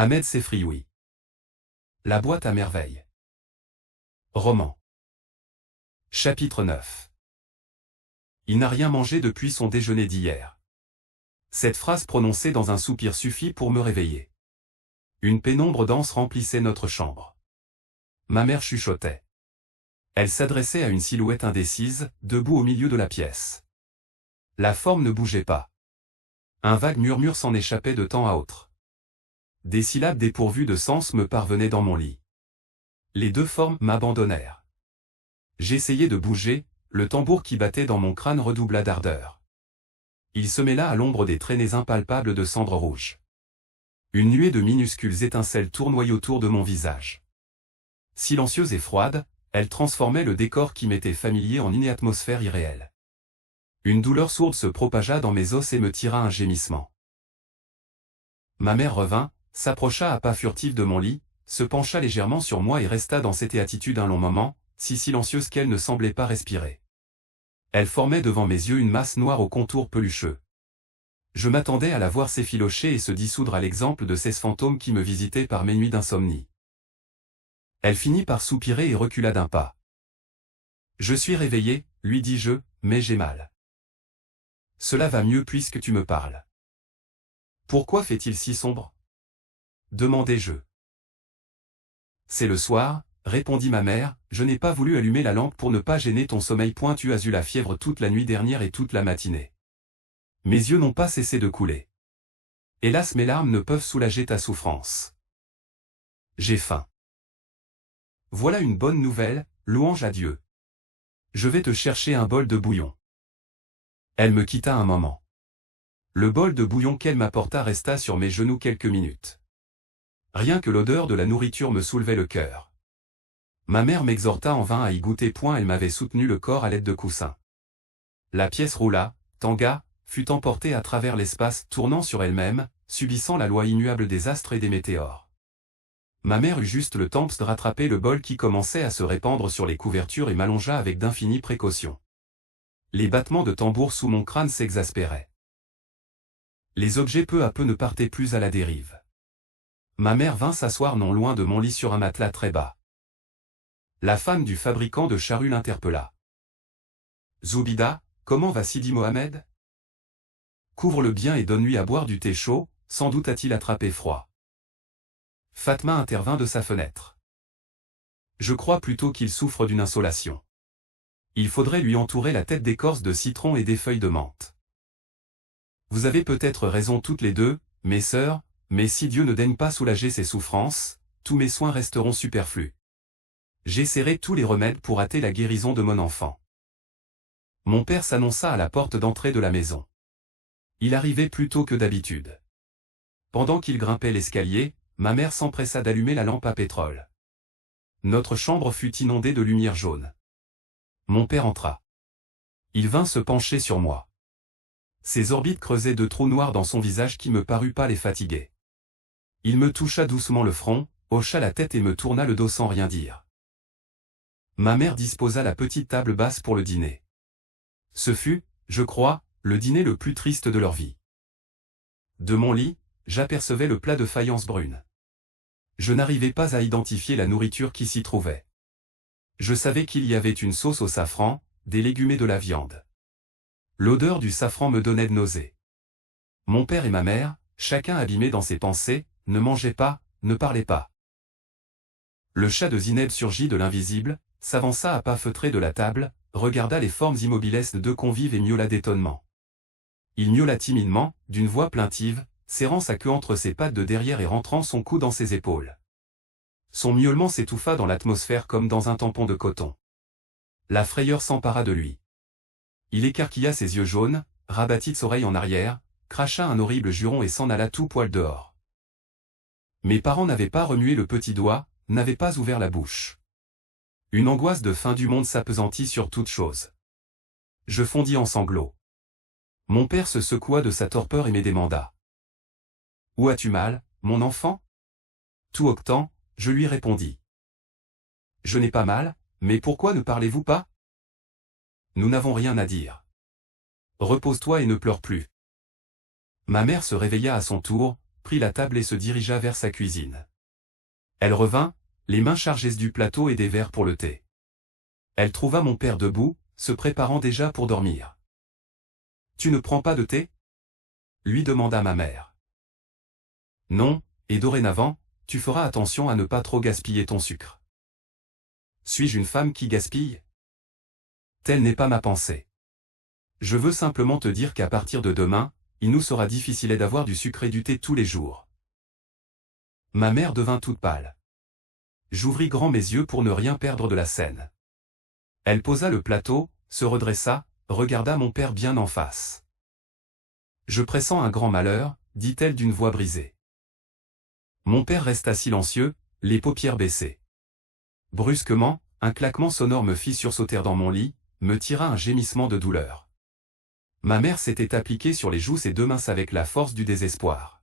Ahmed Sefrioui. La boîte à merveilles. Roman. Chapitre 9. Il n'a rien mangé depuis son déjeuner d'hier. Cette phrase prononcée dans un soupir suffit pour me réveiller. Une pénombre dense remplissait notre chambre. Ma mère chuchotait. Elle s'adressait à une silhouette indécise, debout au milieu de la pièce. La forme ne bougeait pas. Un vague murmure s'en échappait de temps à autre. Des syllabes dépourvues de sens me parvenaient dans mon lit. Les deux formes m'abandonnèrent. J'essayai de bouger, le tambour qui battait dans mon crâne redoubla d'ardeur. Il se mêla à l'ombre des traînées impalpables de cendres rouges. Une nuée de minuscules étincelles tournoyait autour de mon visage. Silencieuse et froide, elle transformait le décor qui m'était familier en une atmosphère irréelle. Une douleur sourde se propagea dans mes os et me tira un gémissement. Ma mère revint, s'approcha à pas furtifs de mon lit, se pencha légèrement sur moi et resta dans cette attitude un long moment, si silencieuse qu'elle ne semblait pas respirer. Elle formait devant mes yeux une masse noire aux contours pelucheux. Je m'attendais à la voir s'effilocher et se dissoudre à l'exemple de ces fantômes qui me visitaient par mes nuits d'insomnie. Elle finit par soupirer et recula d'un pas. « Je suis réveillé, lui dis-je, mais j'ai mal. »« Cela va mieux puisque tu me parles. »« Pourquoi fait-il si sombre ?» demandai-je. « C'est le soir, » répondit ma mère, « je n'ai pas voulu allumer la lampe pour ne pas gêner ton sommeil. Tu as eu la fièvre toute la nuit dernière et toute la matinée. Mes yeux n'ont pas cessé de couler. Hélas, mes larmes ne peuvent soulager ta souffrance. J'ai faim. Voilà une bonne nouvelle, louange à Dieu. Je vais te chercher un bol de bouillon. » Elle me quitta un moment. Le bol de bouillon qu'elle m'apporta resta sur mes genoux quelques minutes. Rien que l'odeur de la nourriture me soulevait le cœur. Ma mère m'exhorta en vain à y goûter. Elle m'avait soutenu le corps à l'aide de coussins. La pièce roula, tangua, fut emportée à travers l'espace, tournant sur elle-même, subissant la loi immuable des astres et des météores. Ma mère eut juste le temps de rattraper le bol qui commençait à se répandre sur les couvertures et m'allongea avec d'infinies précautions. Les battements de tambour sous mon crâne s'exaspéraient. Les objets peu à peu ne partaient plus à la dérive. Ma mère vint s'asseoir non loin de mon lit sur un matelas très bas. La femme du fabricant de charrues l'interpella. « Zoubida, comment va Sidi Mohamed ? Couvre-le bien et donne-lui à boire du thé chaud, sans doute a-t-il attrapé froid. » Fatma intervint de sa fenêtre. « Je crois plutôt qu'il souffre d'une insolation. Il faudrait lui entourer la tête d'écorce de citron et des feuilles de menthe. » Vous avez peut-être raison toutes les deux, mes sœurs, mais si Dieu ne daigne pas soulager ses souffrances, tous mes soins resteront superflus. J'essaierai tous les remèdes pour hâter la guérison de mon enfant. Mon père s'annonça à la porte d'entrée de la maison. Il arrivait plus tôt que d'habitude. Pendant qu'il grimpait l'escalier, ma mère s'empressa d'allumer la lampe à pétrole. Notre chambre fut inondée de lumière jaune. Mon père entra. Il vint se pencher sur moi. Ses orbites creusaient de trous noirs dans son visage qui me parut pâle et fatigué. Il me toucha doucement le front, hocha la tête et me tourna le dos sans rien dire. Ma mère disposa la petite table basse pour le dîner. Ce fut, je crois, le dîner le plus triste de leur vie. De mon lit, j'apercevais le plat de faïence brune. Je n'arrivais pas à identifier la nourriture qui s'y trouvait. Je savais qu'il y avait une sauce au safran, des légumes et de la viande. L'odeur du safran me donnait de nausées. Mon père et ma mère, chacun abîmé dans ses pensées, ne mangeaient pas, ne parlaient pas. Le chat de Zineb surgit de l'invisible, s'avança à pas feutrés de la table, regarda les formes immobiles de deux convives et miaula d'étonnement. Il miaula timidement, d'une voix plaintive, serrant sa queue entre ses pattes de derrière et rentrant son cou dans ses épaules. Son miaulement s'étouffa dans l'atmosphère comme dans un tampon de coton. La frayeur s'empara de lui. Il écarquilla ses yeux jaunes, rabattit ses oreilles en arrière, cracha un horrible juron et s'en alla tout poil dehors. Mes parents n'avaient pas remué le petit doigt, n'avaient pas ouvert la bouche. Une angoisse de fin du monde s'appesantit sur toute chose. Je fondis en sanglots. Mon père se secoua de sa torpeur et me demanda. « Où as-tu mal, mon enfant ?» Tout octant, je lui répondis. « Je n'ai pas mal, mais pourquoi ne parlez-vous pas ? Nous n'avons rien à dire. Repose-toi et ne pleure plus. » Ma mère se réveilla à son tour, prit la table et se dirigea vers sa cuisine. Elle revint, les mains chargées du plateau et des verres pour le thé. Elle trouva mon père debout, se préparant déjà pour dormir. « Tu ne prends pas de thé ?» lui demanda ma mère. « Non, et dorénavant, tu feras attention à ne pas trop gaspiller ton sucre. » Suis-je une femme qui gaspille? Telle n'est pas ma pensée. Je veux simplement te dire qu'à partir de demain, il nous sera difficile d'avoir du sucre et du thé tous les jours. Ma mère devint toute pâle. J'ouvris grand mes yeux pour ne rien perdre de la scène. Elle posa le plateau, se redressa, regarda mon père bien en face. « Je pressens un grand malheur, dit-elle d'une voix brisée. » Mon père resta silencieux, les paupières baissées. Brusquement, un claquement sonore me fit sursauter dans mon lit, me tira un gémissement de douleur. Ma mère s'était appliquée sur les joues ses deux mains avec la force du désespoir.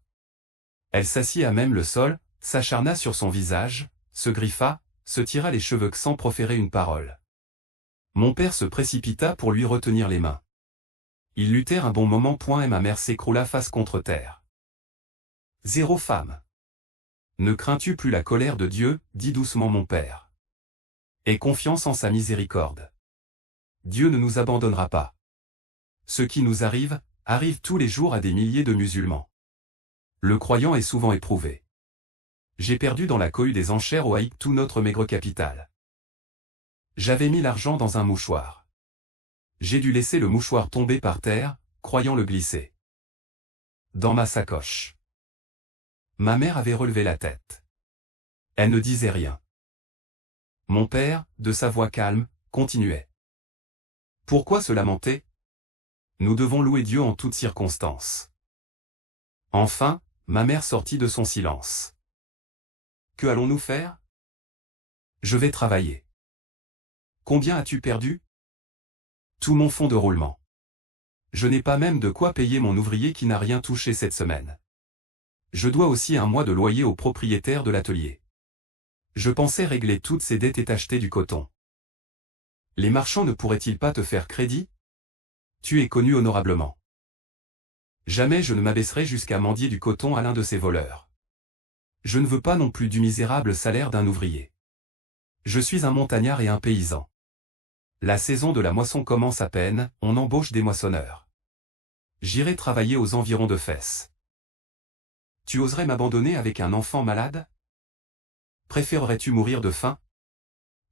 Elle s'assit à même le sol, s'acharna sur son visage, se griffa, se tira les cheveux sans proférer une parole. Mon père se précipita pour lui retenir les mains. Ils luttèrent un bon moment et ma mère s'écroula face contre terre. « Zéro femme. Ne crains-tu plus la colère de Dieu, dit doucement mon père. Aie confiance en sa miséricorde. Dieu ne nous abandonnera pas. Ce qui nous arrive, arrive tous les jours à des milliers de musulmans. Le croyant est souvent éprouvé. J'ai perdu dans la cohue des enchères au Haïk tout notre maigre capital. J'avais mis l'argent dans un mouchoir. J'ai dû laisser le mouchoir tomber par terre, croyant le glisser dans ma sacoche. Ma mère avait relevé la tête. Elle ne disait rien. Mon père, de sa voix calme, continuait. Pourquoi se lamenter? Nous devons louer Dieu en toutes circonstances. Enfin, ma mère sortit de son silence. Que allons-nous faire? Je vais travailler. Combien as-tu perdu? Tout mon fonds de roulement. Je n'ai pas même de quoi payer mon ouvrier qui n'a rien touché cette semaine. Je dois aussi un mois de loyer au propriétaire de l'atelier. Je pensais régler toutes ces dettes et t'acheter du coton. Les marchands ne pourraient-ils pas te faire crédit? Tu es connu honorablement. Jamais je ne m'abaisserai jusqu'à mendier du coton à l'un de ces voleurs. Je ne veux pas non plus du misérable salaire d'un ouvrier. Je suis un montagnard et un paysan. La saison de la moisson commence à peine, on embauche des moissonneurs. J'irai travailler aux environs de Fès. Tu oserais m'abandonner avec un enfant malade? Préférerais-tu mourir de faim?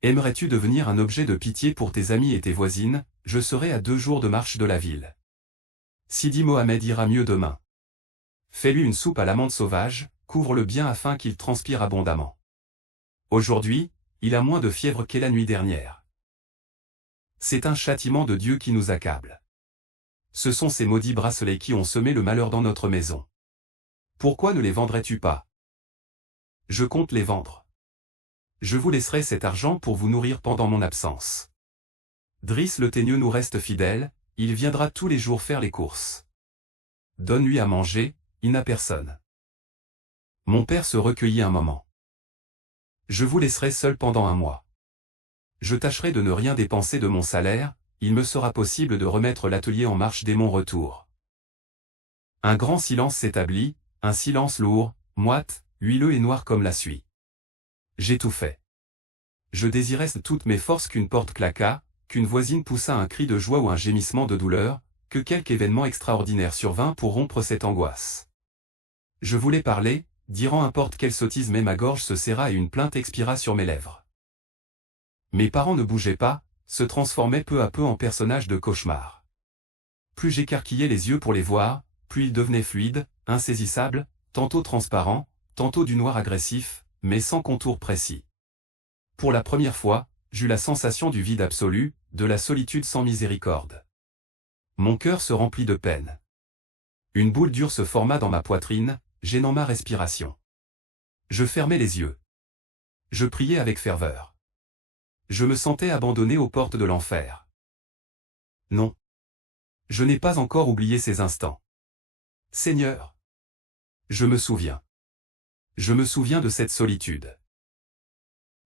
Aimerais-tu devenir un objet de pitié pour tes amis et tes voisines? Je serai à 2 jours de marche de la ville. Sidi Mohamed ira mieux demain. Fais-lui une soupe à l'amande sauvage, couvre-le bien afin qu'il transpire abondamment. Aujourd'hui, il a moins de fièvre qu'est la nuit dernière. C'est un châtiment de Dieu qui nous accable. Ce sont ces maudits bracelets qui ont semé le malheur dans notre maison. Pourquoi ne les vendrais-tu pas? Je compte les vendre. Je vous laisserai cet argent pour vous nourrir pendant mon absence. Driss le teigneux nous reste fidèle, il viendra tous les jours faire les courses. Donne-lui à manger, il n'a personne. Mon père se recueillit un moment. Je vous laisserai seul pendant un mois. Je tâcherai de ne rien dépenser de mon salaire, il me sera possible de remettre l'atelier en marche dès mon retour. Un grand silence s'établit, un silence lourd, moite, huileux et noir comme la suie. J'étouffais. Je désirais de toutes mes forces qu'une porte claqua, qu'une voisine poussa un cri de joie ou un gémissement de douleur, que quelque événement extraordinaire survint pour rompre cette angoisse. Je voulais parler, dire n'importe quelle sottise mais ma gorge se serra et une plainte expira sur mes lèvres. Mes parents ne bougeaient pas, se transformaient peu à peu en personnages de cauchemar. Plus j'écarquillais les yeux pour les voir, plus ils devenaient fluides, insaisissables, tantôt transparents, tantôt du noir agressif, mais sans contour précis. Pour la première fois, j'eus la sensation du vide absolu, de la solitude sans miséricorde. Mon cœur se remplit de peine. Une boule dure se forma dans ma poitrine, gênant ma respiration. Je fermai les yeux. Je priais avec ferveur. Je me sentais abandonné aux portes de l'enfer. Non. Je n'ai pas encore oublié ces instants. Seigneur. Je me souviens. Je me souviens de cette solitude.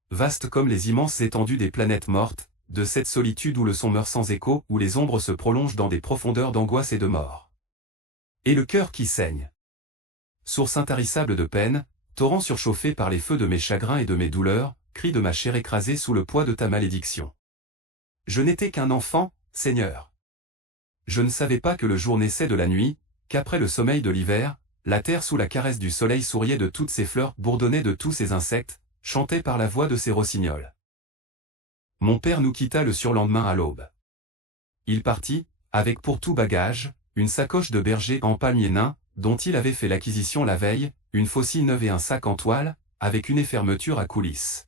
Vaste comme les immenses étendues des planètes mortes, de cette solitude où le son meurt sans écho, où les ombres se prolongent dans des profondeurs d'angoisse et de mort. Et le cœur qui saigne. source intarissable de peine, torrent surchauffé par les feux de mes chagrins et de mes douleurs, cri de ma chair écrasée sous le poids de ta malédiction. Je n'étais qu'un enfant, Seigneur. Je ne savais pas que le jour naissait de la nuit, qu'après le sommeil de l'hiver, la terre sous la caresse du soleil souriait de toutes ses fleurs, bourdonnait de tous ses insectes, chantait par la voix de ses rossignols. Mon père nous quitta le surlendemain à l'aube. Il partit, avec pour tout bagage, une sacoche de berger en palmier nain, dont il avait fait l'acquisition la veille, une faucille neuve et un sac en toile, avec une fermeture à coulisses.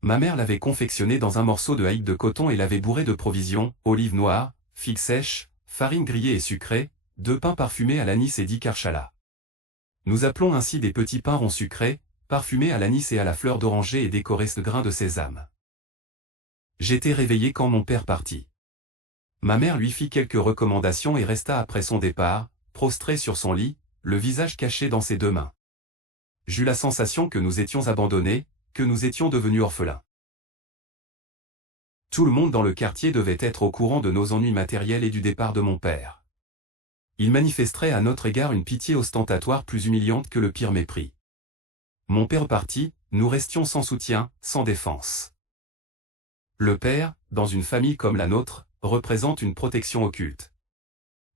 Ma mère l'avait confectionné dans un morceau de haïque de coton et l'avait bourré de provisions, olives noires, figues sèches, farine grillée et sucrée, 2 pains parfumés à l'anis et 10 karchala. Nous appelons ainsi des petits pains ronds sucrés, parfumés à l'anis et à la fleur d'oranger et décorés de grains de sésame. J'étais réveillé quand mon père partit. Ma mère lui fit quelques recommandations et resta après son départ, prostrée sur son lit, le visage caché dans ses 2 mains. J'eus la sensation que nous étions abandonnés, que nous étions devenus orphelins. Tout le monde dans le quartier devait être au courant de nos ennuis matériels et du départ de mon père. Il manifesterait à notre égard une pitié ostentatoire plus humiliante que le pire mépris. Mon père partit, nous restions sans soutien, sans défense. Le père, dans une famille comme la nôtre, représente une protection occulte.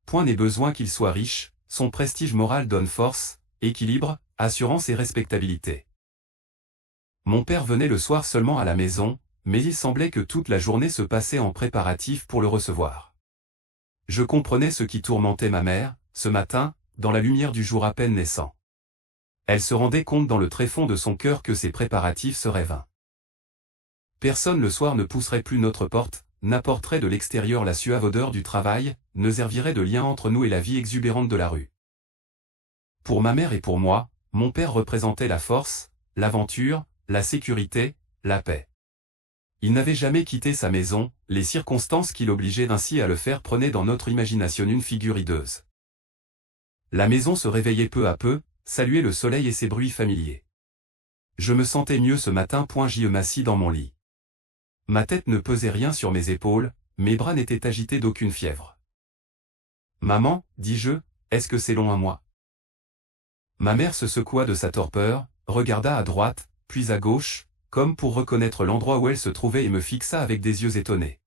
Point n'est besoin qu'il soit riche, son prestige moral donne force, équilibre, assurance et respectabilité. Mon père venait le soir seulement à la maison, mais il semblait que toute la journée se passait en préparatifs pour le recevoir. Je comprenais ce qui tourmentait ma mère, ce matin, dans la lumière du jour à peine naissant. Elle se rendait compte dans le tréfonds de son cœur que ces préparatifs seraient vains. Personne le soir ne pousserait plus notre porte, n'apporterait de l'extérieur la suave odeur du travail, ne servirait de lien entre nous et la vie exubérante de la rue. Pour ma mère et pour moi, mon père représentait la force, l'aventure, la sécurité, la paix. Il n'avait jamais quitté sa maison, les circonstances qui l'obligeaient ainsi à le faire prenaient dans notre imagination une figure hideuse. La maison se réveillait peu à peu, saluait le soleil et ses bruits familiers. Je me sentais mieux ce matin. J'y m'assis dans mon lit. Ma tête ne pesait rien sur mes épaules, mes bras n'étaient agités d'aucune fièvre. Maman, dis-je, est-ce que c'est long à moi? Ma mère se secoua de sa torpeur, regarda à droite, puis à gauche, comme pour reconnaître l'endroit où elle se trouvait et me fixa avec des yeux étonnés.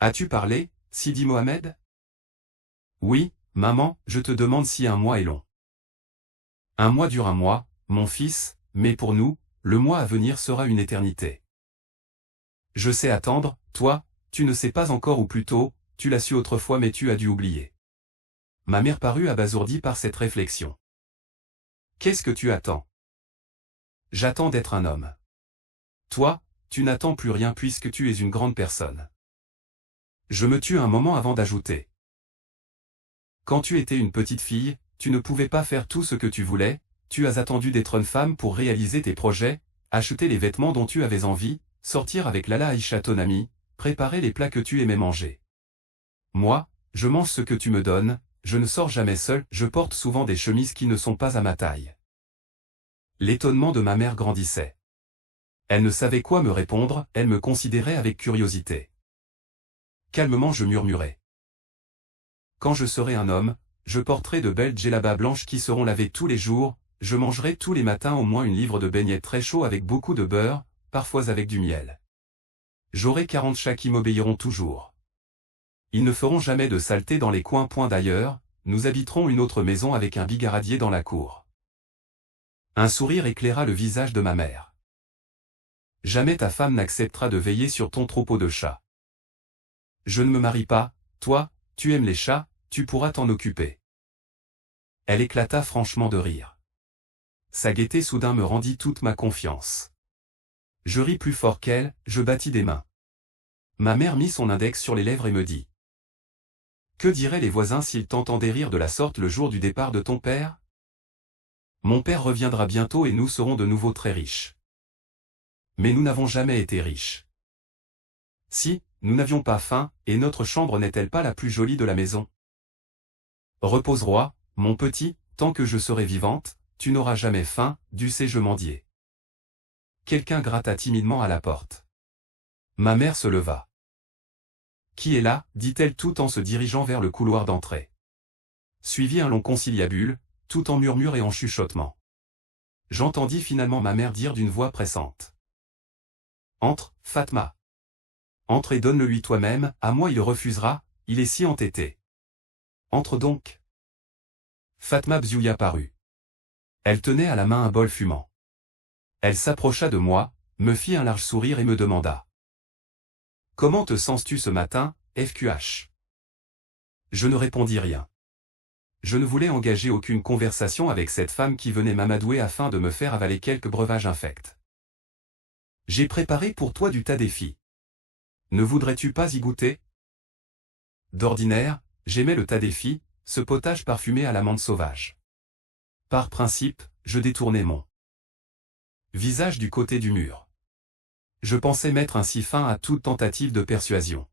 As-tu parlé, Sidi Mohamed? Oui, maman, je te demande si un mois est long. Un mois dure un mois, mon fils, mais pour nous, le mois à venir sera une éternité. Je sais attendre, toi, tu ne sais pas encore ou plutôt, tu l'as su autrefois mais tu as dû oublier. Ma mère parut abasourdie par cette réflexion. Qu'est-ce que tu attends? J'attends d'être un homme. Toi, tu n'attends plus rien puisque tu es une grande personne. Je me tue un moment avant d'ajouter. Quand tu étais une petite fille, tu ne pouvais pas faire tout ce que tu voulais, tu as attendu d'être une femme pour réaliser tes projets, acheter les vêtements dont tu avais envie, sortir avec Lala Aïcha ton amie, préparer les plats que tu aimais manger. Moi, je mange ce que tu me donnes, je ne sors jamais seul, je porte souvent des chemises qui ne sont pas à ma taille. L'étonnement de ma mère grandissait. Elle ne savait quoi me répondre, elle me considérait avec curiosité. Calmement je murmurai. Quand je serai un homme, je porterai de belles djellabas blanches qui seront lavées tous les jours, je mangerai tous les matins au moins une livre de beignets très chauds avec beaucoup de beurre, parfois avec du miel. J'aurai 40 chats qui m'obéiront toujours. Ils ne feront jamais de saleté dans les coins. D'ailleurs, nous habiterons une autre maison avec un bigaradier dans la cour. Un sourire éclaira le visage de ma mère. Jamais ta femme n'acceptera de veiller sur ton troupeau de chats. Je ne me marie pas, toi, tu aimes les chats, tu pourras t'en occuper. Elle éclata franchement de rire. Sa gaieté soudain me rendit toute ma confiance. Je ris plus fort qu'elle, je battis des mains. Ma mère mit son index sur les lèvres et me dit. Que diraient les voisins s'ils t'entendaient rire de la sorte le jour du départ de ton père? Mon père reviendra bientôt et nous serons de nouveau très riches. Mais nous n'avons jamais été riches. Si, nous n'avions pas faim, et notre chambre n'est-elle pas la plus jolie de la maison? Repose-roi, mon petit, tant que je serai vivante, tu n'auras jamais faim, dussé-je mendier. Quelqu'un gratta timidement à la porte. Ma mère se leva. Qui est là, dit-elle tout en se dirigeant vers le couloir d'entrée. Suivit un long conciliabule, tout en murmures et en chuchotements. J'entendis finalement ma mère dire d'une voix pressante. « Entre, Fatma. Entre et donne-le-lui toi-même, à moi il refusera, il est si entêté. Entre donc. » Fatma Bziouya parut. Elle tenait à la main un bol fumant. Elle s'approcha de moi, me fit un large sourire et me demanda. « Comment te sens-tu ce matin, FQH ?» Je ne répondis rien. Je ne voulais engager aucune conversation avec cette femme qui venait m'amadouer afin de me faire avaler quelques breuvages infects. « J'ai préparé pour toi du tadéfi. Ne voudrais-tu pas y goûter ?» D'ordinaire, j'aimais le tadéfi, ce potage parfumé à l'amande sauvage. Par principe, je détournais mon visage du côté du mur. Je pensais mettre ainsi fin à toute tentative de persuasion.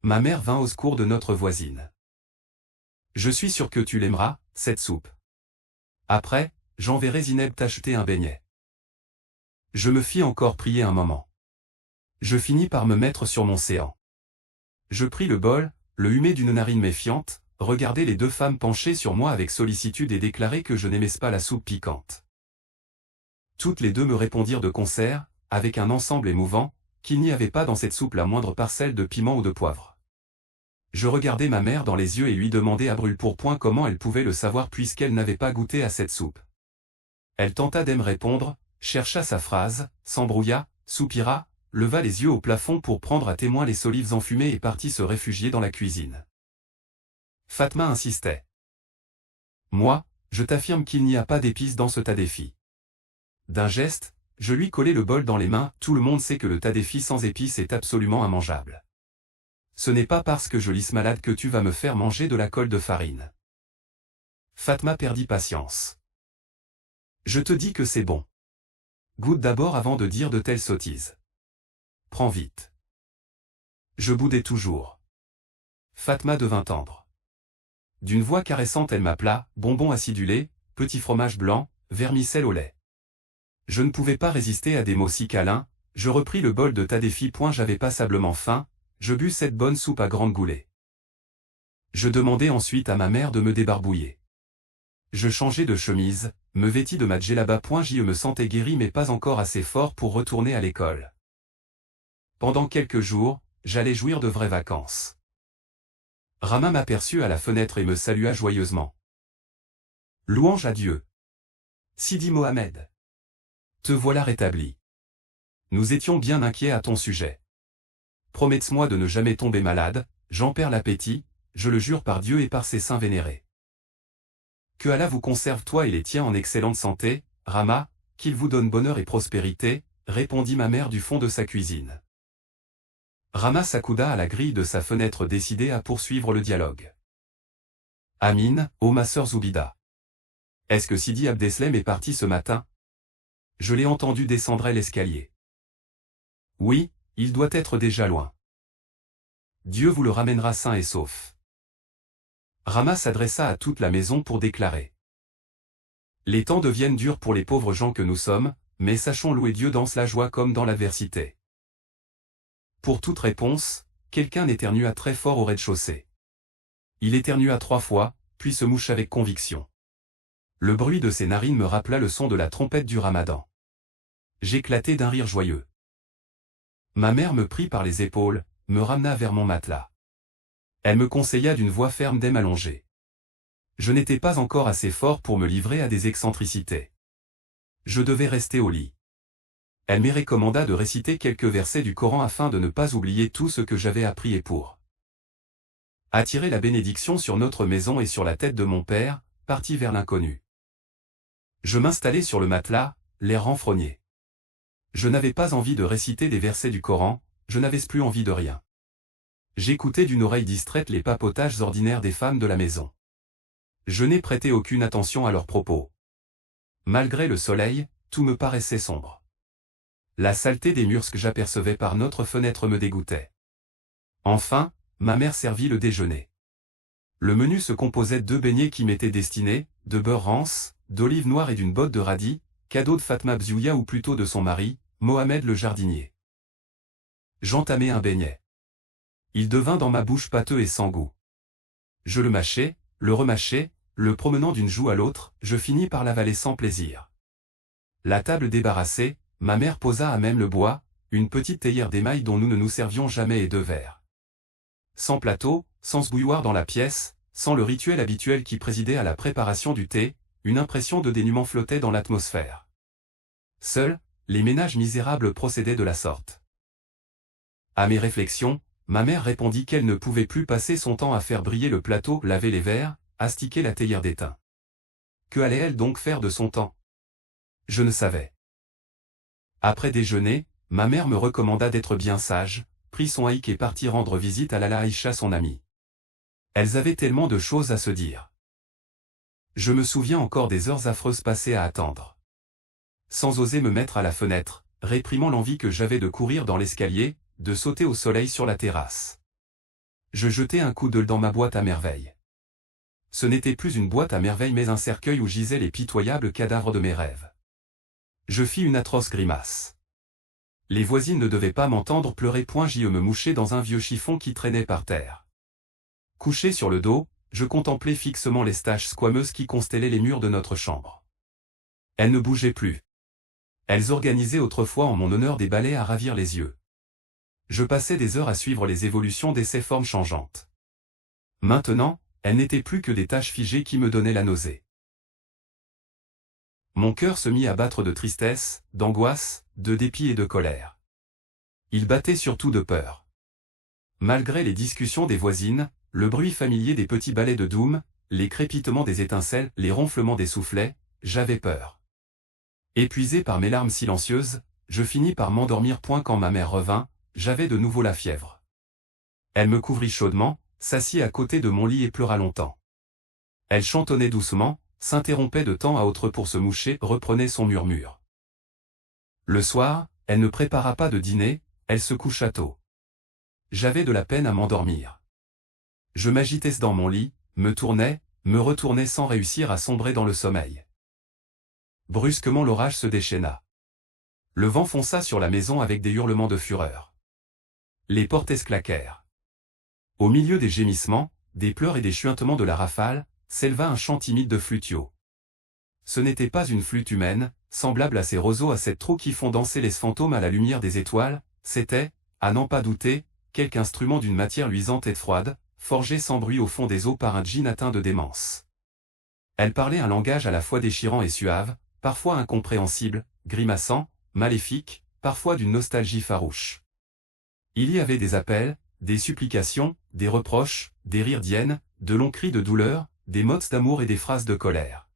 Ma mère vint au secours de notre voisine. « Je suis sûr que tu l'aimeras, cette soupe. Après, j'enverrai Zineb t'acheter un beignet. » Je me fis encore prier un moment. Je finis par me mettre sur mon séant. Je pris le bol, le humai d'une narine méfiante, regardai les deux femmes penchées sur moi avec sollicitude et déclarai que je n'aimais pas la soupe piquante. Toutes les deux me répondirent de concert, avec un ensemble émouvant, qu'il n'y avait pas dans cette soupe la moindre parcelle de piment ou de poivre. Je regardai ma mère dans les yeux et lui demandai à brûle-pourpoint comment elle pouvait le savoir puisqu'elle n'avait pas goûté à cette soupe. Elle tenta de me répondre, chercha sa phrase, s'embrouilla, soupira, leva les yeux au plafond pour prendre à témoin les solives enfumées et partit se réfugier dans la cuisine. Fatma insistait. « Moi, je t'affirme qu'il n'y a pas d'épices dans ce tadéfi. » D'un geste, je lui collai le bol dans les mains. Tout le monde sait que le tadéfi sans épices est absolument immangeable. Ce n'est pas parce que je lisse malade que tu vas me faire manger de la colle de farine. Fatma perdit patience. Je te dis que c'est bon. Goûte d'abord avant de dire de telles sottises. Prends vite. Je boudais toujours. Fatma devint tendre. D'une voix caressante elle m'appela, bonbon acidulé, petit fromage blanc, vermicelle au lait. Je ne pouvais pas résister à des mots si câlins, je repris le bol de tadéfi. J'avais passablement faim, je bus cette bonne soupe à grandes goulées. Je demandai ensuite à ma mère de me débarbouiller. Je changeai de chemise, me vêtis de ma djellaba. Je me sentais guéri mais pas encore assez fort pour retourner à l'école. Pendant quelques jours, j'allais jouir de vraies vacances. Rama m'aperçut à la fenêtre et me salua joyeusement. « Louange à Dieu. Sidi Mohamed. Te voilà rétabli. Nous étions bien inquiets à ton sujet. Promets-moi de ne jamais tomber malade, j'en perds l'appétit, je le jure par Dieu et par ses saints vénérés. Que Allah vous conserve toi et les tiens en excellente santé, Rama, qu'il vous donne bonheur et prospérité, répondit ma mère du fond de sa cuisine. Rama s'accouda à la grille de sa fenêtre décidé à poursuivre le dialogue. Amine, ô ma sœur Zoubida. Est-ce que Sidi Abdeslam est parti ce matin? Je l'ai entendu descendre l'escalier. Oui, il doit être déjà loin. Dieu vous le ramènera sain et sauf. Rama s'adressa à toute la maison pour déclarer. Les temps deviennent durs pour les pauvres gens que nous sommes, mais sachons louer Dieu dans la joie comme dans l'adversité. Pour toute réponse, quelqu'un éternua très fort au rez-de-chaussée. Il éternua 3 fois, puis se moucha avec conviction. Le bruit de ses narines me rappela le son de la trompette du Ramadan. J'éclatai d'un rire joyeux. Ma mère me prit par les épaules, me ramena vers mon matelas. Elle me conseilla d'une voix ferme de m'allonger. Je n'étais pas encore assez fort pour me livrer à des excentricités. Je devais rester au lit. Elle me recommanda de réciter quelques versets du Coran afin de ne pas oublier tout ce que j'avais appris et pour attirer la bénédiction sur notre maison et sur la tête de mon père, parti vers l'inconnu. Je m'installai sur le matelas, l'air renfrogné. Je n'avais pas envie de réciter des versets du Coran, je n'avais plus envie de rien. J'écoutais d'une oreille distraite les papotages ordinaires des femmes de la maison. Je n'ai prêté aucune attention à leurs propos. Malgré le soleil, tout me paraissait sombre. La saleté des murs que j'apercevais par notre fenêtre me dégoûtait. Enfin, ma mère servit le déjeuner. Le menu se composait de 2 beignets qui m'étaient destinés, de beurre rance, d'olive noire et d'une botte de radis, cadeau de Fatma Bziouya ou plutôt de son mari, Mohamed le jardinier. J'entamai un beignet. Il devint dans ma bouche pâteux et sans goût. Je le mâchai, le remâchai, le promenant d'une joue à l'autre, je finis par l'avaler sans plaisir. La table débarrassée, ma mère posa à même le bois, une petite théière d'émail dont nous ne nous servions jamais et 2 verres. Sans plateau, sans ce bouilloire dans la pièce, sans le rituel habituel qui présidait à la préparation du thé, une impression de dénuement flottait dans l'atmosphère. Seuls, les ménages misérables procédaient de la sorte. À mes réflexions, ma mère répondit qu'elle ne pouvait plus passer son temps à faire briller le plateau, laver les verres, astiquer la théière d'étain. Que allait-elle donc faire de son temps? Je ne savais. Après déjeuner, ma mère me recommanda d'être bien sage, prit son haïk et partit rendre visite à Lala Aïcha son amie. Elles avaient tellement de choses à se dire. Je me souviens encore des heures affreuses passées à attendre. Sans oser me mettre à la fenêtre, réprimant l'envie que j'avais de courir dans l'escalier, de sauter au soleil sur la terrasse. Je jetai un coup d'œil dans ma boîte à merveilles. Ce n'était plus une boîte à merveilles mais un cercueil où gisaient les pitoyables cadavres de mes rêves. Je fis une atroce grimace. Les voisines ne devaient pas m'entendre pleurer. J'y me mouchais dans un vieux chiffon qui traînait par terre. Couché sur le dos, je contemplais fixement les taches squameuses qui constellaient les murs de notre chambre. Elles ne bougeaient plus. Elles organisaient autrefois en mon honneur des ballets à ravir les yeux. Je passais des heures à suivre les évolutions de ces formes changeantes. Maintenant, elles n'étaient plus que des taches figées qui me donnaient la nausée. Mon cœur se mit à battre de tristesse, d'angoisse, de dépit et de colère. Il battait surtout de peur. Malgré les discussions des voisines, le bruit familier des petits balais de Doom, les crépitements des étincelles, les ronflements des soufflets, j'avais peur. Épuisé par mes larmes silencieuses, je finis par m'endormir. Quand ma mère revint, j'avais de nouveau la fièvre. Elle me couvrit chaudement, s'assit à côté de mon lit et pleura longtemps. Elle chantonnait doucement, s'interrompait de temps à autre pour se moucher, reprenait son murmure. Le soir, elle ne prépara pas de dîner, elle se coucha tôt. J'avais de la peine à m'endormir. Je m'agitais dans mon lit, me tournais, me retournais sans réussir à sombrer dans le sommeil. Brusquement l'orage se déchaîna. Le vent fonça sur la maison avec des hurlements de fureur. Les portes se claquèrent. Au milieu des gémissements, des pleurs et des chuintements de la rafale, s'éleva un chant timide de flutio. Ce n'était pas une flûte humaine, semblable à ces roseaux à sept trous qui font danser les fantômes à la lumière des étoiles, c'était, à n'en pas douter, quelque instrument d'une matière luisante et froide, forgé sans bruit au fond des eaux par un djinn atteint de démence. Elle parlait un langage à la fois déchirant et suave, parfois incompréhensible, grimaçant, maléfique, parfois d'une nostalgie farouche. Il y avait des appels, des supplications, des reproches, des rires d'hyènes, de longs cris de douleur, des mots d'amour et des phrases de colère.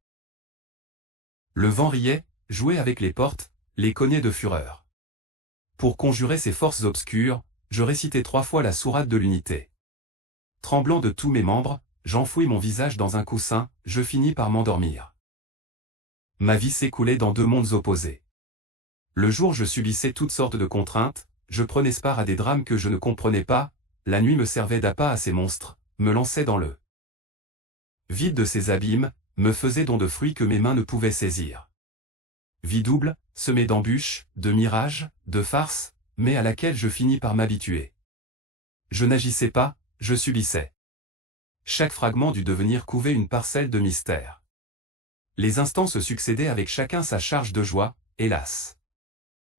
Le vent riait, jouait avec les portes, les cognait de fureur. Pour conjurer ces forces obscures, je récitai 3 fois la sourate de l'unité. Tremblant de tous mes membres, j'enfouis mon visage dans un coussin, je finis par m'endormir. Ma vie s'écoulait dans 2 mondes opposés. Le jour je subissais toutes sortes de contraintes, je prenais part à des drames que je ne comprenais pas, la nuit me servait d'appât à ces monstres, me lançait dans le vide de ces abîmes, me faisait don de fruits que mes mains ne pouvaient saisir. Vie double, semée d'embûches, de mirages, de farces, mais à laquelle je finis par m'habituer. Je n'agissais pas, je subissais. Chaque fragment du devenir couvait une parcelle de mystère. Les instants se succédaient avec chacun sa charge de joie, hélas.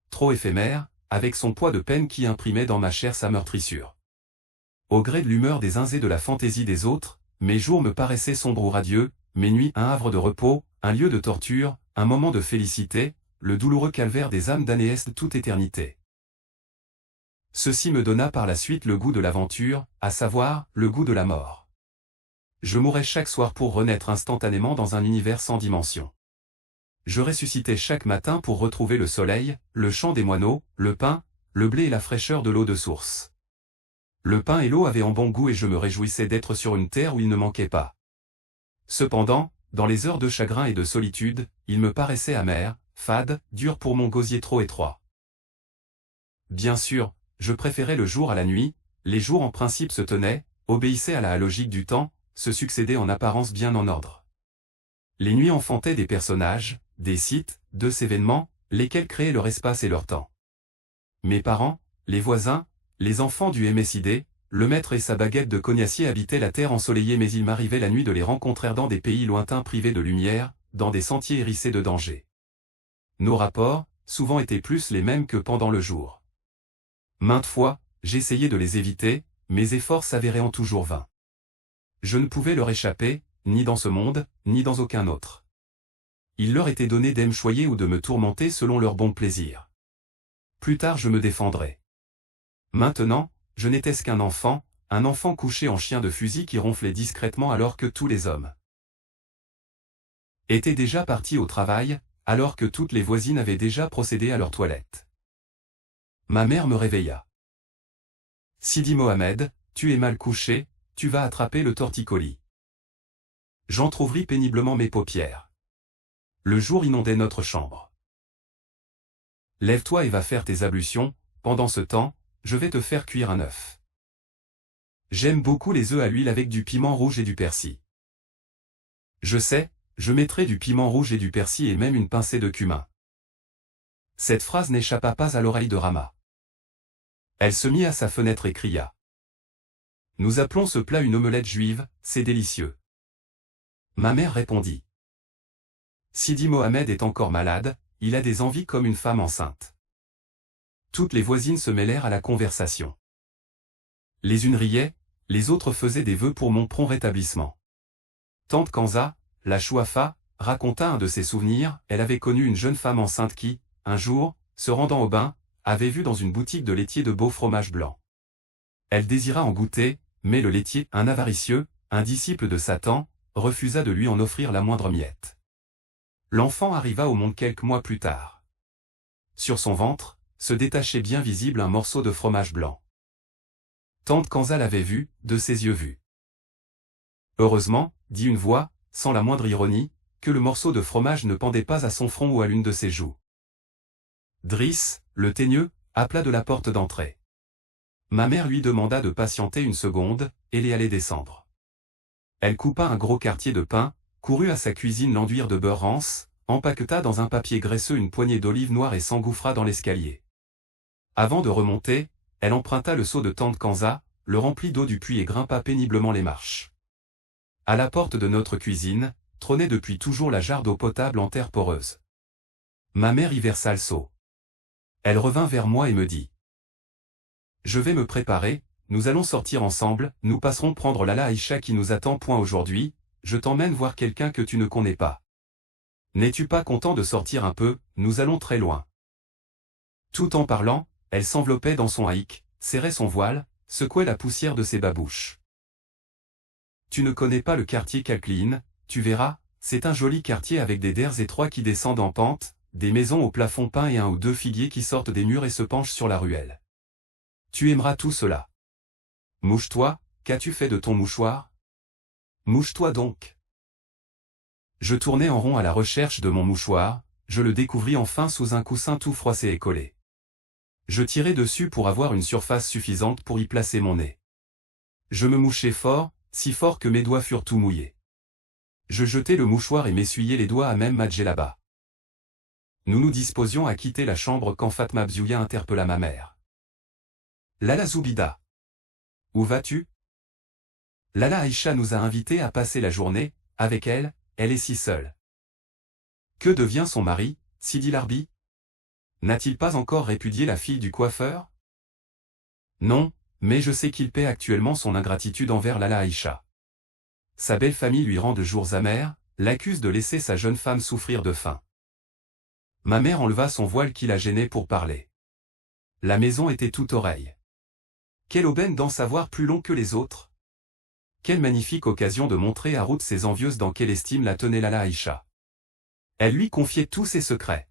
Trop éphémère, avec son poids de peine qui imprimait dans ma chair sa meurtrissure. Au gré de l'humeur des uns et de la fantaisie des autres, mes jours me paraissaient sombres ou radieux, mes nuits un havre de repos, un lieu de torture, un moment de félicité, le douloureux calvaire des âmes damnées de toute éternité. Ceci me donna par la suite le goût de l'aventure, à savoir, le goût de la mort. Je mourais chaque soir pour renaître instantanément dans un univers sans dimension. Je ressuscitais chaque matin pour retrouver le soleil, le chant des moineaux, le pain, le blé et la fraîcheur de l'eau de source. Le pain et l'eau avaient un bon goût et je me réjouissais d'être sur une terre où il ne manquait pas. Cependant, dans les heures de chagrin et de solitude, il me paraissait amer, fade, dur pour mon gosier trop étroit. Bien sûr, je préférais le jour à la nuit, les jours en principe se tenaient, obéissaient à la logique du temps, se succédaient en apparence bien en ordre. Les nuits enfantaient des personnages, des sites, des événements, lesquels créaient leur espace et leur temps. Mes parents, les voisins, les enfants du MSID, le maître et sa baguette de cognacier habitaient la terre ensoleillée, mais il m'arrivait la nuit de les rencontrer dans des pays lointains privés de lumière, dans des sentiers hérissés de dangers. Nos rapports, souvent étaient plus les mêmes que pendant le jour. Maintes fois, j'essayais de les éviter, mes efforts s'avéraient en toujours vains. Je ne pouvais leur échapper, ni dans ce monde, ni dans aucun autre. Il leur était donné de me choyer ou de me tourmenter selon leur bon plaisir. Plus tard je me défendrai. Maintenant, je n'étais qu'un enfant, un enfant couché en chien de fusil qui ronflait discrètement alors que tous les hommes étaient déjà partis au travail, alors que toutes les voisines avaient déjà procédé à leur toilette. Ma mère me réveilla. « Sidi Mohamed, tu es mal couché, tu vas attraper le torticolis. » J'entr'ouvris péniblement mes paupières. Le jour inondait notre chambre. « Lève-toi et va faire tes ablutions, pendant ce temps, je vais te faire cuire un œuf. » J'aime beaucoup les œufs à l'huile avec du piment rouge et du persil. Je sais, je mettrai du piment rouge et du persil et même une pincée de cumin. Cette phrase n'échappa pas à l'oreille de Rama. Elle se mit à sa fenêtre et cria. « Nous appelons ce plat une omelette juive, c'est délicieux. » Ma mère répondit. « Sidi Mohamed est encore malade, il a des envies comme une femme enceinte. » Toutes les voisines se mêlèrent à la conversation. Les unes riaient, les autres faisaient des vœux pour mon prompt rétablissement. Tante Kanza, la Chouafa, raconta un de ses souvenirs. Elle avait connu une jeune femme enceinte qui, un jour, se rendant au bain, avait vu dans une boutique de laitier de beaux fromages blancs. Elle désira en goûter, mais le laitier, un avaricieux, un disciple de Satan, refusa de lui en offrir la moindre miette. L'enfant arriva au monde quelques mois plus tard. Sur son ventre, se détachait bien visible un morceau de fromage blanc. Tante Kanza l'avait vu, de ses yeux vus. Heureusement, dit une voix, sans la moindre ironie, que le morceau de fromage ne pendait pas à son front ou à l'une de ses joues. Driss, le teigneux, appela de la porte d'entrée. Ma mère lui demanda de patienter une seconde, et les allait descendre. Elle coupa un gros quartier de pain, courut à sa cuisine l'enduire de beurre rance, empaqueta dans un papier graisseux une poignée d'olives noires et s'engouffra dans l'escalier. Avant de remonter, elle emprunta le seau de tante Kanza, le remplit d'eau du puits et grimpa péniblement les marches. À la porte de notre cuisine, trônait depuis toujours la jarre d'eau potable en terre poreuse. Ma mère y versa le seau. Elle revint vers moi et me dit. « Je vais me préparer, nous allons sortir ensemble, nous passerons prendre Lala Aïcha qui nous attend. Aujourd'hui, je t'emmène voir quelqu'un que tu ne connais pas. N'es-tu pas content de sortir un peu, nous allons très loin. » Tout en parlant, elle s'enveloppait dans son haïk, serrait son voile, secouait la poussière de ses babouches. « Tu ne connais pas le quartier Kalkline, tu verras, c'est un joli quartier avec des derrs étroits qui descendent en pente, des maisons au plafond peint et un ou deux figuiers qui sortent des murs et se penchent sur la ruelle. Tu aimeras tout cela. Mouche-toi, qu'as-tu fait de ton mouchoir? Mouche-toi donc. » Je tournai en rond à la recherche de mon mouchoir, je le découvris enfin sous un coussin tout froissé et collé. Je tirai dessus pour avoir une surface suffisante pour y placer mon nez. Je me mouchai fort, si fort que mes doigts furent tout mouillés. Je jetai le mouchoir et m'essuyai les doigts à même Madjelaba. Nous nous disposions à quitter la chambre quand Fatma Bzouya interpella ma mère. « Lala Zoubida. Où vas-tu? Lala Aïcha nous a invités à passer la journée, avec elle, elle est si seule. » Que devient son mari, Sidi Larbi? N'a-t-il pas encore répudié la fille du coiffeur? Non, mais je sais qu'il paie actuellement son ingratitude envers Lala Aïcha. Sa belle famille lui rend de jours amers, l'accuse de laisser sa jeune femme souffrir de faim. Ma mère enleva son voile qui la gênait pour parler. La maison était toute oreille. Quelle aubaine d'en savoir plus long que les autres! Quelle magnifique occasion de montrer à Ruth ses envieuses dans quelle estime la tenait Lala Aïcha. Elle lui confiait tous ses secrets.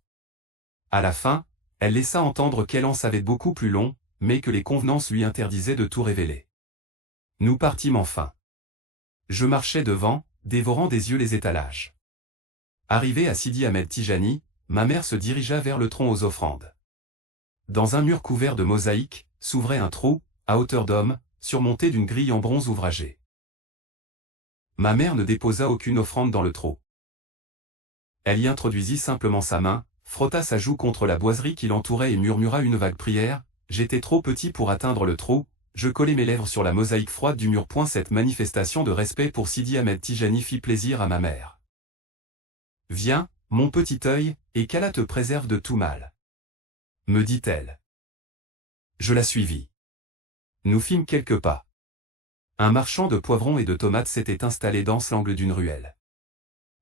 À la fin, elle laissa entendre qu'elle en savait beaucoup plus long, mais que les convenances lui interdisaient de tout révéler. Nous partîmes enfin. Je marchais devant, dévorant des yeux les étalages. Arrivé à Sidi Ahmed Tijani, ma mère se dirigea vers le tronc aux offrandes. Dans un mur couvert de mosaïques, s'ouvrait un trou, à hauteur d'homme, surmonté d'une grille en bronze ouvragée. Ma mère ne déposa aucune offrande dans le trou. Elle y introduisit simplement sa main, frotta sa joue contre la boiserie qui l'entourait et murmura une vague prière. J'étais trop petit pour atteindre le trou, je collai mes lèvres sur la mosaïque froide du mur. Cette manifestation de respect pour Sidi Ahmed Tijani fit plaisir à ma mère. Viens, mon petit œil, et qu'Allah te préserve de tout mal, me dit-elle. Je la suivis. Nous fîmes quelques pas. Un marchand de poivrons et de tomates s'était installé dans l'angle d'une ruelle.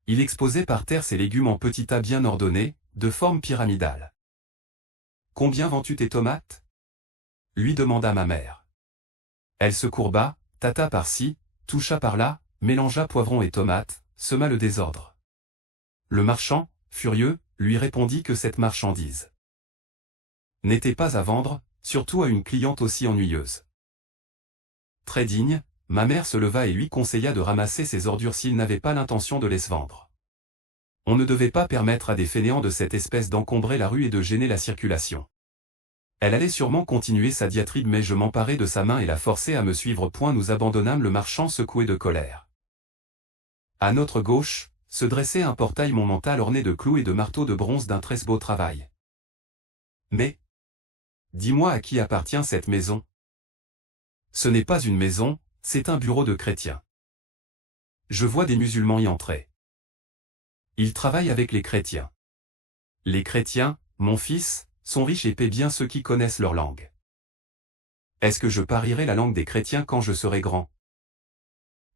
Il exposait par terre ses légumes en petits tas bien ordonnés, de forme pyramidale. « Combien vends-tu tes tomates ?» lui demanda ma mère. Elle se courba, tâta par-ci, toucha par-là, mélangea poivrons et tomates, sema le désordre. Le marchand, furieux, lui répondit que cette marchandise n'était pas à vendre, surtout à une cliente aussi ennuyeuse. Très digne, ma mère se leva et lui conseilla de ramasser ses ordures s'il n'avait pas l'intention de les vendre. On ne devait pas permettre à des fainéants de cette espèce d'encombrer la rue et de gêner la circulation. Elle allait sûrement continuer sa diatribe, mais je m'emparai de sa main et la forçai à me suivre. Nous abandonnâmes le marchand secoué de colère. À notre gauche, se dressait un portail monumental orné de clous et de marteaux de bronze d'un très beau travail. Mais, dis-moi, à qui appartient cette maison? Ce n'est pas une maison, c'est un bureau de chrétiens. Je vois des musulmans y entrer. Ils travaillent avec les chrétiens. Les chrétiens, mon fils, sont riches et paient bien ceux qui connaissent leur langue. Est-ce que je parierai la langue des chrétiens quand je serai grand?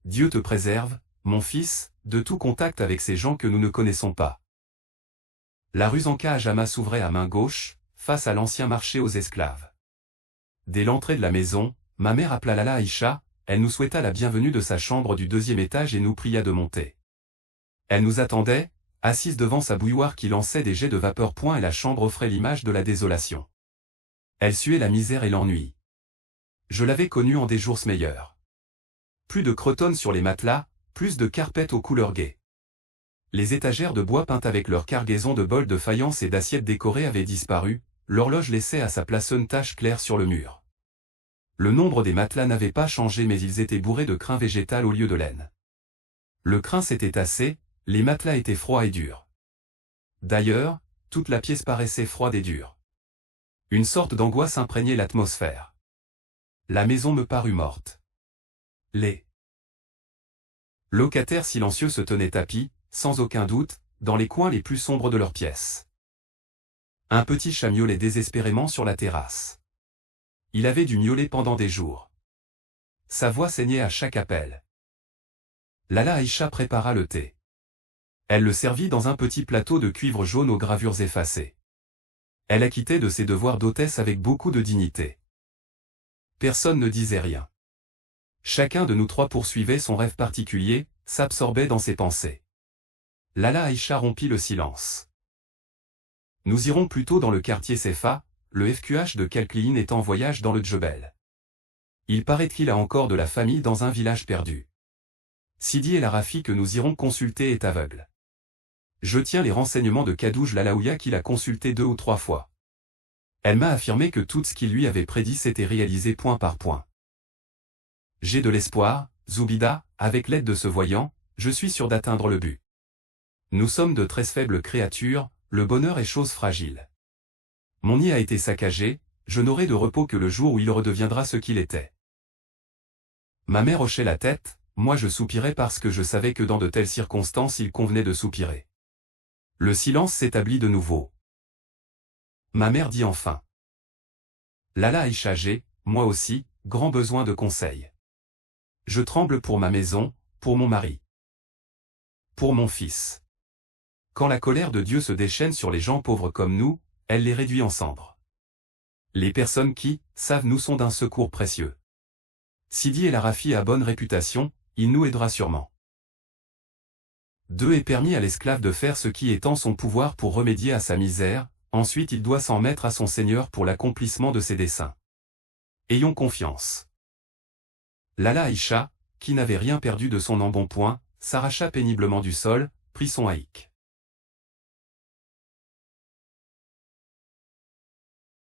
Dieu te préserve, mon fils, de tout contact avec ces gens que nous ne connaissons pas. La rue Zanka Ajama s'ouvrait à main gauche, face à l'ancien marché aux esclaves. Dès l'entrée de la maison, ma mère appela Lala Aïcha, elle nous souhaita la bienvenue de sa chambre du 2e étage et nous pria de monter. Elle nous attendait, assise devant sa bouilloire qui lançait des jets de vapeur. Et la chambre offrait l'image de la désolation. Elle suait la misère et l'ennui. Je l'avais connue en des jours meilleurs. Plus de cretonnes sur les matelas, plus de carpettes aux couleurs gaies. Les étagères de bois peintes avec leur cargaison de bols de faïence et d'assiettes décorées avaient disparu, l'horloge laissait à sa place une tache claire sur le mur. Le nombre des matelas n'avait pas changé, mais ils étaient bourrés de crin végétal au lieu de laine. Le crin s'était tassé, les matelas étaient froids et durs. D'ailleurs, toute la pièce paraissait froide et dure. Une sorte d'angoisse imprégnait l'atmosphère. La maison me parut morte. Les locataires silencieux se tenaient tapis, sans aucun doute, dans les coins les plus sombres de leur pièce. Un petit chat miaulait désespérément sur la terrasse. Il avait dû miauler pendant des jours. Sa voix saignait à chaque appel. Lala Aïcha prépara le thé. Elle le servit dans un petit plateau de cuivre jaune aux gravures effacées. Elle acquittait de ses devoirs d'hôtesse avec beaucoup de dignité. Personne ne disait rien. Chacun de nous trois poursuivait son rêve particulier, s'absorbait dans ses pensées. Lala Aïcha rompit le silence. Nous irons plutôt dans le quartier Sefa, le FQH de Kalkliin est en voyage dans le Djebel. Il paraît qu'il a encore de la famille dans un village perdu. Sidi El Arafi que nous irons consulter est aveugle. Je tiens les renseignements de Kadouj Lalaouia qui l'a consulté 2 ou 3 fois. Elle m'a affirmé que tout ce qu'il lui avait prédit s'était réalisé point par point. J'ai de l'espoir, Zoubida, avec l'aide de ce voyant, je suis sûr d'atteindre le but. Nous sommes de très faibles créatures, le bonheur est chose fragile. Mon nid a été saccagé, je n'aurai de repos que le jour où il redeviendra ce qu'il était. Ma mère hochait la tête, moi je soupirais parce que je savais que dans de telles circonstances il convenait de soupirer. Le silence s'établit de nouveau. Ma mère dit enfin. Lala Aïcha, j'ai, moi aussi, grand besoin de conseils. Je tremble pour ma maison, pour mon mari. Pour mon fils. Quand la colère de Dieu se déchaîne sur les gens pauvres comme nous, elle les réduit en cendres. Les personnes qui, savent nous sont d'un secours précieux. Sidi El Arafi a bonne réputation, il nous aidera sûrement. 2 est permis à l'esclave de faire ce qui est en son pouvoir pour remédier à sa misère, ensuite il doit s'en mettre à son Seigneur pour l'accomplissement de ses desseins. Ayons confiance. Lala Aïcha, qui n'avait rien perdu de son embonpoint, s'arracha péniblement du sol, prit son haïk.